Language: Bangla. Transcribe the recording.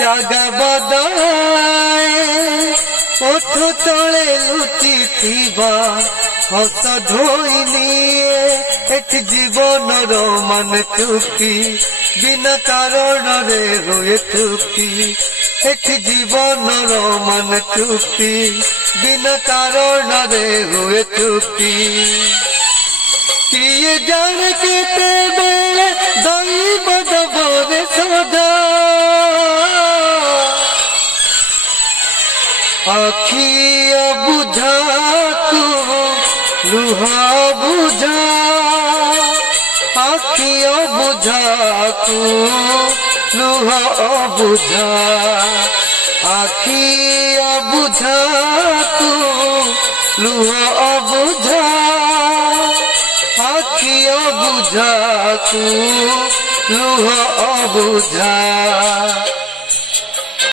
জাগা বদায় ওঠ তলে লুচিথিবা হস ধোই নিয়ে এটি জীবনর মান চুক্তি বিনা কারণরে হুয়ে চুক্তি এটি জীবনর মান চুক্তি বিনা কারণরে হুয়ে চুক্তি কিয়ে জানে কেতেবেলে দৈব দবরে সদা আখিয়া বুঝা তু লুহা বুঝা আখিয়া বুঝা তু লুহা বুঝা আখিয়া বুঝা তু লুহা বুঝা আখিয়া বুঝা তু লুহা বুঝা।